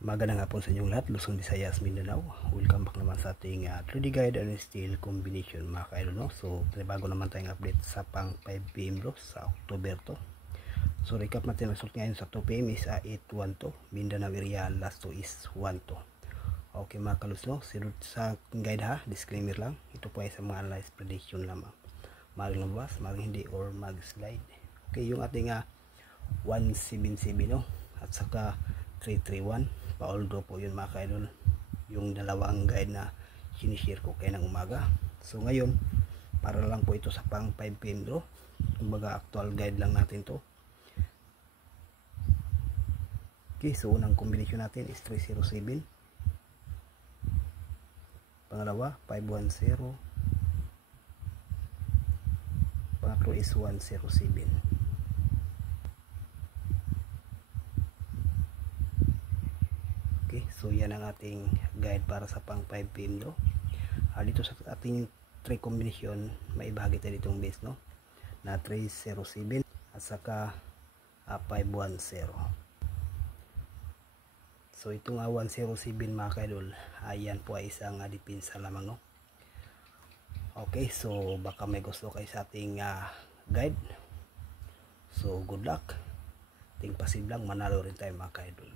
Magandang hapon sa inyong lahat, Luzon, Visayas, Mindanao. Welcome back naman sa ating 3D guide and steel combination mga kaidol, no? So, bago naman tayong update sa pang 5 PM bro, sa October to. So, recap natin result ngayon sa 2 PM is 812, Mindanao area, last 2 is 12. Okay mga kalus, no? Sa guide ha, disclaimer lang. Ito po ay sa mga analyze prediction lamang. Maring lumabas, maring hindi, or mag-slide. Okay, yung ating 177, no? At saka 331 pa-although po yun mga kaidol, yung dalawang guide na sinishare ko kayo ng umaga. So ngayon, para lang po ito sa pang 5 PM bro, kumbaga actual guide lang natin to. Okay, so unang combination natin is 307, pangalawa 510, pangatlo is 107. Okay, so yan ang ating guide para sa pang 5 PM no. Dito sa ating 3 combination, may ibahagi tayo ditong base no, na 307 at saka 510. So itong 107 mga kaidol, ayan po ay isang depensa lamang no. Okay, so baka may gusto kayo sa ating guide. So good luck. Ting pasib lang manalo rin tayo mga kaidol.